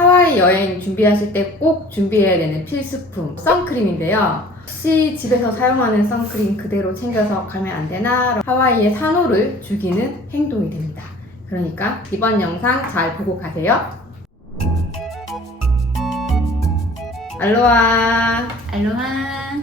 하와이 여행 준비하실 때 꼭 준비해야 되는 필수품 선크림인데요. 혹시 집에서 사용하는 선크림 그대로 챙겨서 가면 안 되나? 하와이의 산호를 죽이는 행동이 됩니다. 그러니까 이번 영상 잘 보고 가세요. 알로하. 알로하.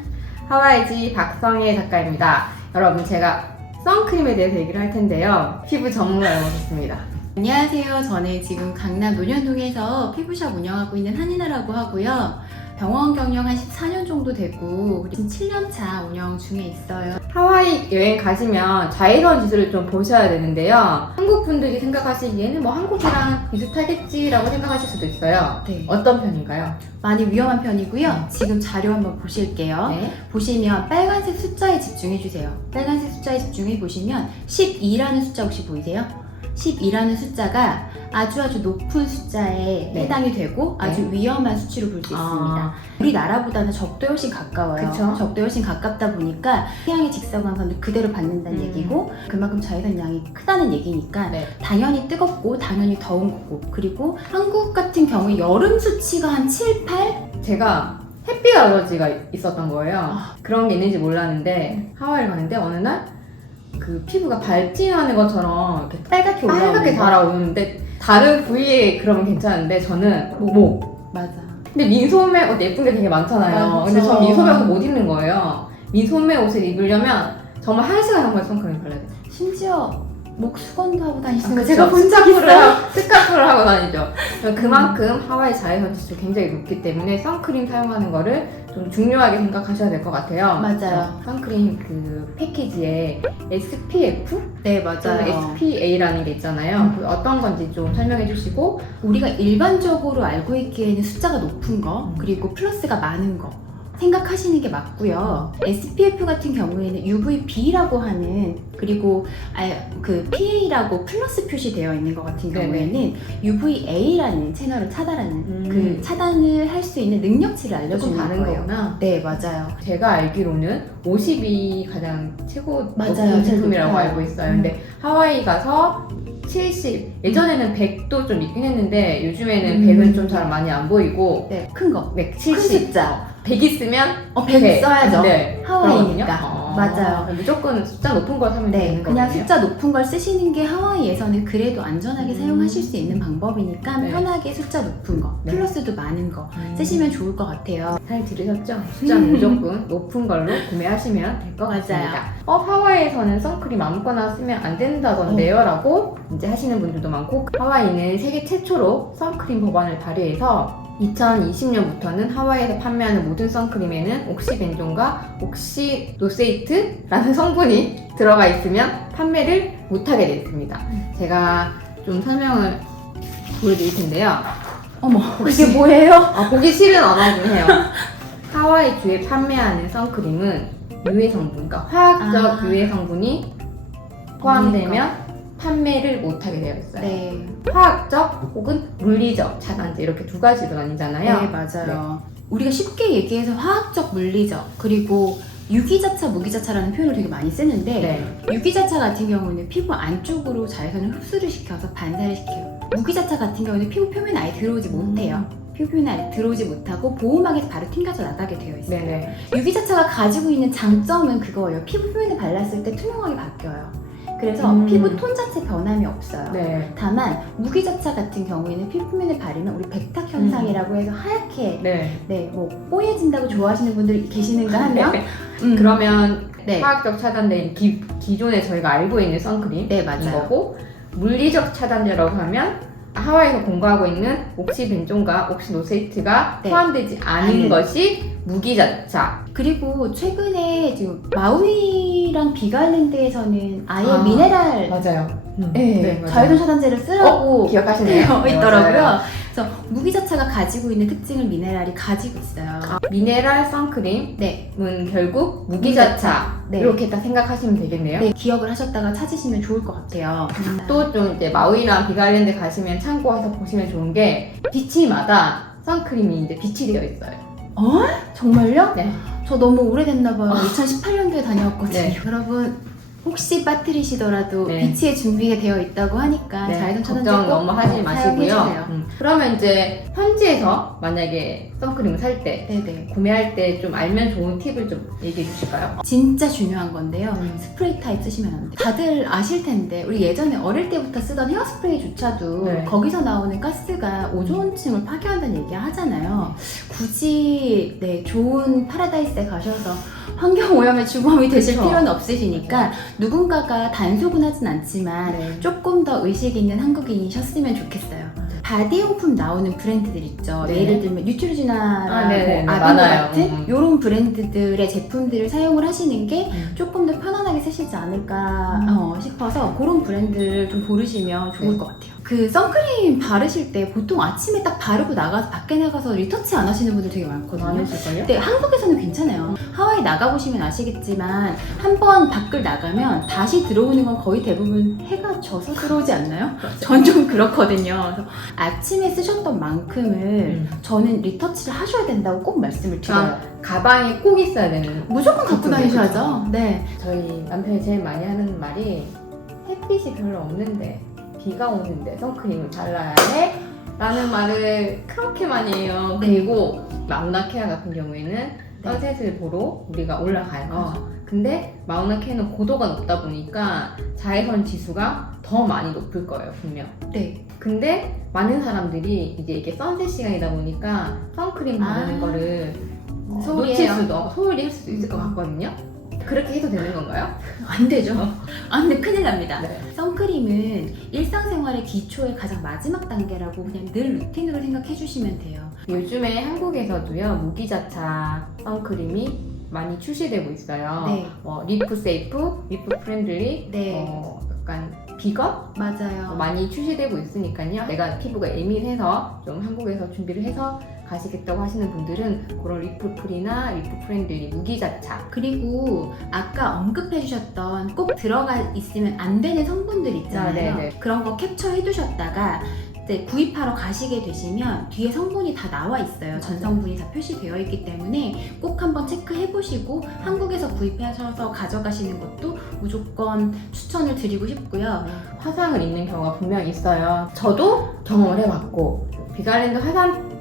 하와이지 박성혜 작가입니다. 여러분, 제가 선크림에 대해서 얘기를 할 텐데요. 피부 전문가를 모셨습니다. 안녕하세요. 저는 지금 강남 논현동에서 피부샵 운영하고 있는 한이나라고 하고요. 병원 경영 한 14년 정도 되고 지금 7년차 운영 중에 있어요. 하와이 여행 가시면 자외선 지수를 좀 보셔야 되는데요. 한국 분들이 생각하시기에는 뭐 한국이랑 비슷하겠지라고 생각하실 수도 있어요. 네. 어떤 편인가요? 많이 위험한 편이고요. 지금 자료 한번 보실게요. 네. 보시면 빨간색 숫자에 집중해 주세요. 빨간색 숫자에 집중해 보시면 12라는 숫자 혹시 보이세요? 12라는 숫자가 아주 높은 숫자에 네. 해당이 되고 아주 네. 위험한 수치로 볼 수 있습니다. 우리나라보다는 적도에 훨씬 가까워요. 그쵸. 적도에 훨씬 가깝다 보니까 태양의 직사광선을 그대로 받는다는 얘기고 그만큼 자외선 양이 크다는 얘기니까 네. 당연히 뜨겁고 당연히 더운 거고, 그리고 한국 같은 경우에 여름 수치가 한 7, 8? 제가 햇빛 알러지가 있었던 거예요. 그런 게 있는지 몰랐는데 하와이를 가는데 어느 날 그 피부가 발진하는 것처럼 이렇게 빨갛게 빨갛게 달아오르는데 다른 부위에 그러면 괜찮은데 저는 목. 맞아. 근데 민소매 옷 예쁜 게 되게 많잖아요. 맞죠. 근데 전 민소매 옷을 못 입는 거예요. 민소매 옷을 입으려면 정말 1시간 정도 선크림 발라야 돼요. 심지어 목 수건도 하고 다니시는 거 그쵸. 제가 본 적 있어요. 스카프를 하고 다니죠. 그만큼 하와이 자외선 지수 굉장히 높기 때문에 선크림 사용하는 거를 좀 중요하게 생각하셔야 될 것 같아요. 맞아요. 선크림 그 패키지에 SPF? 네, 맞아요. SPA라는 게 있잖아요. 그 어떤 건지 좀 설명해 주시고. 우리가 일반적으로 알고 있기에는 숫자가 높은 거, 그리고 플러스가 많은 거 생각하시는 게 맞고요. SPF 같은 경우에는 UVB라고 하는, 그리고 그 PA라고 플러스 표시되어 있는 것 같은 경우에는 UVA라는 채널을 차단하는 그 차단을 할 수 있는 능력치를 알려주는 다른 거예요. 거구나. 네, 맞아요. 제가 알기로는 50이 가장 최고 맞아요. 높은 제품이라고 높아요. 알고 있어요. 근데 하와이 가서 70, 예전에는 100도 좀 있긴 했는데 요즘에는 100은 좀 잘 많이 안 보이고. 네, 큰 거. 네, 큰 70. 숫자. 100 있으면 100 써야죠. 네. 하와이니까. 그러거든요. 맞아요. 무조건 숫자 높은 걸 사면 네, 되는 그냥 거예요. 숫자 높은 걸 쓰시는 게 하와이에서는 그래도 안전하게 사용하실 수 있는 방법이니까 네. 편하게 숫자 높은 거, 네. 플러스도 많은 거 쓰시면 좋을 것 같아요. 잘 들으셨죠? 숫자는 무조건 높은 걸로 구매하시면 될 것 맞아요. 같습니다. 하와이에서는 선크림 아무거나 쓰면 안 된다던데요? 라고 이제 하시는 분들도 많고, 하와이는 세계 최초로 선크림 법안을 발의해서 2020년부터는 하와이에서 판매하는 모든 선크림에는 옥시벤존과 옥시노세이트라는 성분이 들어가 있으면 판매를 못하게 되어 있습니다. 제가 좀 설명을 보여드릴 텐데요. 어머, 혹시- 이게 뭐예요? 보기 싫은 언어긴 해요. 하와이 주에 판매하는 선크림은 유해 성분, 그러니까 화학적 유해 성분이 포함되면 판매를 못하게 되어 있어요. 네, 화학적 혹은 물리적 차단제 이렇게 두 가지로 나뉘잖아요. 네, 맞아요. 우리가 쉽게 얘기해서 화학적, 물리적, 그리고 유기자차, 무기자차라는 표현을 되게 많이 쓰는데 네. 유기자차 같은 경우는 피부 안쪽으로 자외선을 흡수를 시켜서 반사를 시켜요. 무기자차 같은 경우는 피부 표면에 아예 들어오지 못해요. 피부 표면에 아예 들어오지 못하고 보호막에서 바로 튕겨져 나가게 되어 있어요. 네네. 유기자차가 가지고 있는 장점은 그거예요. 피부 표면에 발랐을 때 투명하게 바뀌어요. 그래서 피부 톤 자체 변함이 없어요. 네. 다만 무기자차 같은 경우에는 피부 표면에 바르면 우리 백탁 현상이라고 해서 하얗게 네. 뭐 뽀얘진다고 좋아하시는 분들이 계시는가 하면 그러면 네. 화학적 차단제인 기존에 저희가 알고 있는 선크림인 네, 맞아요. 거고, 물리적 차단제라고 하면 하와이에서 공부하고 있는 옥시벤존과 옥시노세이트가 네. 포함되지 않은 것이 무기자차. 그리고 최근에 지금 마우이랑 비가일랜드에서는 아예 아, 미네랄 맞아요. 네, 맞아요. 자외선 차단제를 쓰라고 기억하시네요. 되어 네, 있더라고요. 맞아요. 그래서 무기자차가 가지고 있는 특징을 미네랄이 가지고 있어요. 미네랄 선크림은 네, 결국 무기자차. 네. 이렇게 딱 생각하시면 되겠네요. 네, 기억을 하셨다가 찾으시면 좋을 것 같아요. 또 좀 이제 마우이나 비가일랜드 가시면 참고해서 보시면 좋은 게 비치마다 선크림이 이제 빛이 되어 있어요. 정말요? 네. 저 너무 오래됐나봐요. 2018년도에 다녀왔거든요. 네. 여러분 혹시 빠뜨리시더라도 네. 비치에 준비가 되어 있다고 하니까 네, 자외선 차단제 걱정 꼭 너무 하지 마시고요. 사용해주세요. 그러면 이제 현지에서 만약에 선크림을 살 때 네네. 구매할 때 좀 알면 좋은 팁을 좀 얘기해 주실까요? 진짜 중요한 건데요. 음. 스프레이 타입 쓰시면 안 돼요. 다들 아실 텐데 우리 예전에 어릴 때부터 쓰던 헤어스프레이조차도 네. 거기서 나오는 가스가 오존층을 파괴한다는 얘기 하잖아요. 굳이 좋은 파라다이스에 가셔서 환경오염의 주범이 되실 그쵸. 필요는 없으시니까 누군가가 단속은 하진 않지만 네. 조금 더 의식 있는 한국인이셨으면 좋겠어요. 바디용품 나오는 브랜드들 있죠. 네. 예를 들면 뉴트로지나나 아, 네네네. 아비노 많아요. 같은 이런 브랜드들의 제품들을 사용을 하시는 게 음. 조금 더 편안하게 쓰시지 않을까 싶어서 그런 브랜드를 좀 고르시면 좋을 네. 것 같아요. 그 선크림 바르실 때 보통 아침에 딱 바르고 나가서 밖에 나가서 리터치 안 하시는 분들 되게 많거든요. 많으실걸요? 근데 한국에서는 괜찮아요. 하와이 나가보시면 아시겠지만 한 번 밖을 나가면 다시 들어오는 건 거의 대부분 해가 져서 들어오지 않나요? 전 좀 그렇거든요. 그래서 아침에 쓰셨던 만큼을 저는 리터치를 하셔야 된다고 꼭 말씀을 드려요. 가방에 꼭 있어야 되는. 무조건 갖고 그쵸, 다니셔야죠. 그쵸. 네. 저희 남편이 제일 많이 하는 말이 햇빛이 별로 없는데 비가 오는데 선크림을 발라야 해? 라는 말을 그렇게 많이 해요. 네. 그리고 마우나케아 같은 경우에는 선셋을 보러 우리가 올라가요. 근데 마우나케아는 고도가 높다 보니까 자외선 지수가 더 많이 높을 거예요, 분명. 네. 근데 많은 사람들이 이제 이게 선셋 시간이다 보니까 선크림 바르는 거를 놓칠 소홀히해요. 수도 소홀히 할 수도 있을 것 같거든요. 그렇게 해도 되는 건가요? 안 되죠. 안 돼, 큰일 납니다. 네. 선크림은 일상생활의 기초의 가장 마지막 단계라고 그냥 늘 루틴으로 생각해 주시면 돼요. 요즘에 한국에서도요 무기자차 선크림이 많이 출시되고 있어요. 네. 리프 세이프, 리프 프렌들리, 네. 약간 비건 맞아요. 많이 출시되고 있으니까요. 내가 피부가 예민해서 좀 한국에서 준비를 해서 가시겠다고 하시는 분들은 그런 리프 프리나 리프 프렌들리 무기자차. 그리고 아까 언급해 주셨던 꼭 들어가 있으면 안 되는 성분들 있잖아요. 아, 네네. 그런 거 캡처해 두셨다가 이제 구입하러 가시게 되시면 뒤에 성분이 다 나와 있어요. 전 성분이 다 표시되어 있기 때문에 꼭 한번 체크해 보시고 한국에서 구입하셔서 가져가시는 것도 무조건 추천을 드리고 싶고요. 화상을 입는 경우가 분명히 있어요. 저도 경험을 해봤고 비갈랜드 화상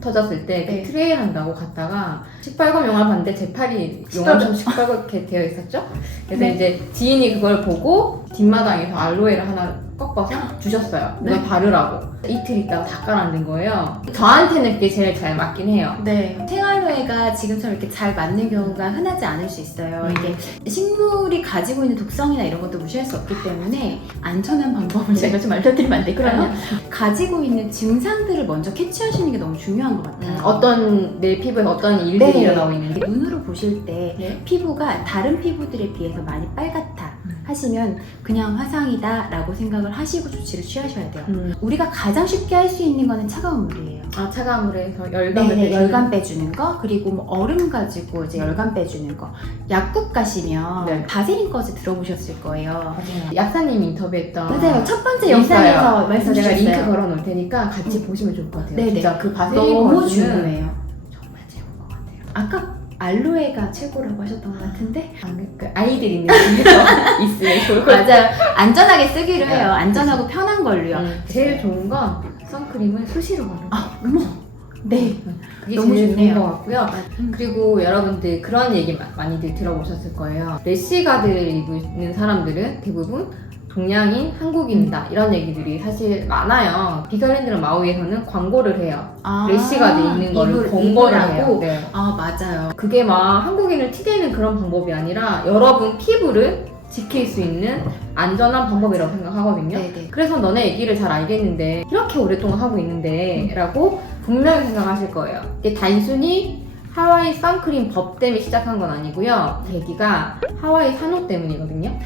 터졌을 때 네. 트레일 한다고 갔다가 시뻘건 영화를 봤는데 제 팔이 용암처럼 시뻘겋게 되어 있었죠. 그래서 네. 이제 지인이 그걸 보고 뒷마당에서 알로에를 하나 꺾어서 주셨어요. 네. 이거 바르라고. 이틀 있다가 다 깔아앉은 거예요. 저한테는 그게 제일 잘 맞긴 해요. 네. 생활로에가 지금처럼 이렇게 잘 맞는 경우가 흔하지 않을 수 있어요. 이게 식물이 가지고 있는 독성이나 이런 것도 무시할 수 없기 때문에 안전한 방법을 제가 좀 알려드리면 안 될까요? 가지고 있는 증상들을 먼저 캐치하시는 게 너무 중요한 것 같아요. 어떤 내 피부에 어떤 일들이 네. 일어나고 있는지. 눈으로 보실 때 네. 피부가 다른 피부들에 비해서 많이 빨갛다 하시면 그냥 화상이다 라고 생각을 하시고 조치를 취하셔야 돼요. 우리가 가장 쉽게 할 수 있는 거는 차가운 물이에요. 차가운 물에서 열감을 네, 빼주는. 열감 빼주는 거, 그리고 뭐 얼음 가지고 이제 열감 빼주는 거. 약국 가시면 네. 바세린 거즈 들어보셨을 거예요. 맞아요. 약사님이 인터뷰했던 맞아요. 첫 번째 있어요. 영상에서 그래서 제가 말씀드렸어요. 링크 걸어 놓을 테니까 같이 보시면 좋을 것 같아요. 네네. 진짜 그 바세린 너무 거즈는 중요해요. 정말 최고인 것 같아요. 아까 알로에가 최고라고 하셨던 것 같은데? 그 아이들 있는 집에서 있으면 좋을 것 같아요. 맞아요. 안전하게 쓰기로 해요. 안전하고 편한 걸로요. 제일 좋은 건 선크림을 수시로 바르는 거. 어머. 네. 그게 너무 제일 좋네요. 좋은 것 같고요. 그리고 여러분들 그런 얘기 많이들 들어보셨을 거예요. 래시가드를 입는 사람들은 대부분 동양인, 한국인이다 이런 얘기들이 사실 많아요. 비설랜드랑 마우이에서는 광고를 해요. 래시가드 입는 거를 광고를 해요. 네. 맞아요. 그게 막 한국인을 티내는 그런 방법이 아니라 여러분 피부를 지킬 수 있는 안전한 방법이라고 생각하거든요. 네네. 그래서 너네 얘기를 잘 알겠는데 이렇게 오랫동안 하고 있는데 라고 분명히 생각하실 거예요. 이게 단순히 하와이 선크림 법 때문에 시작한 건 아니고요. 계기가 하와이 산호 때문이거든요.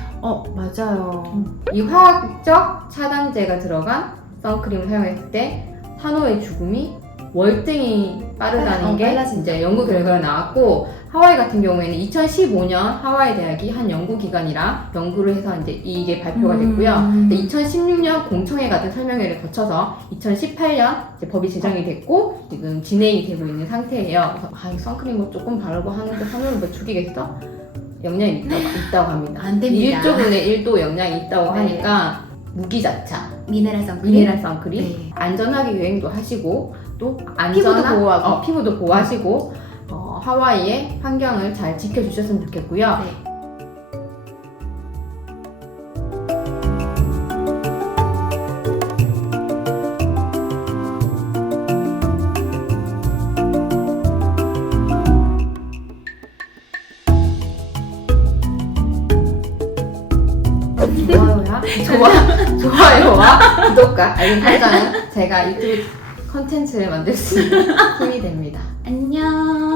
맞아요. 이 화학적 차단제가 들어간 선크림을 사용했을 때 산호의 죽음이 월등히 빠르다는 게 빨라진다. 이제 연구 결과가 나왔고, 하와이 같은 경우에는 2015년 하와이 대학이 한 연구기관이랑 연구를 해서 이제 이게 발표가 됐고요. 근데 2016년 공청회 같은 설명회를 거쳐서 2018년 이제 법이 제정이 됐고 지금 진행이 되고 있는 상태예요. 그래서 이 선크림 뭐 조금 바르고 하는데 산호를 뭐 죽이겠어? 영향이 있다고 합니다. 안 됩니다. 1조분의 1도 영향이 있다고 네. 하니까 무기자차 미네랄 선크림. 미네랄 선크림 네. 안전하게 유행도 하시고 또 피부도 안전한 보호하고. 피부도 보호하시고 하와이의 환경을 잘 지켜주셨으면 좋겠고요. 네. 좋아요와 구독과 알림 설정은 제가 유튜브 컨텐츠를 만들 수 있는 힘이 됩니다. 안녕.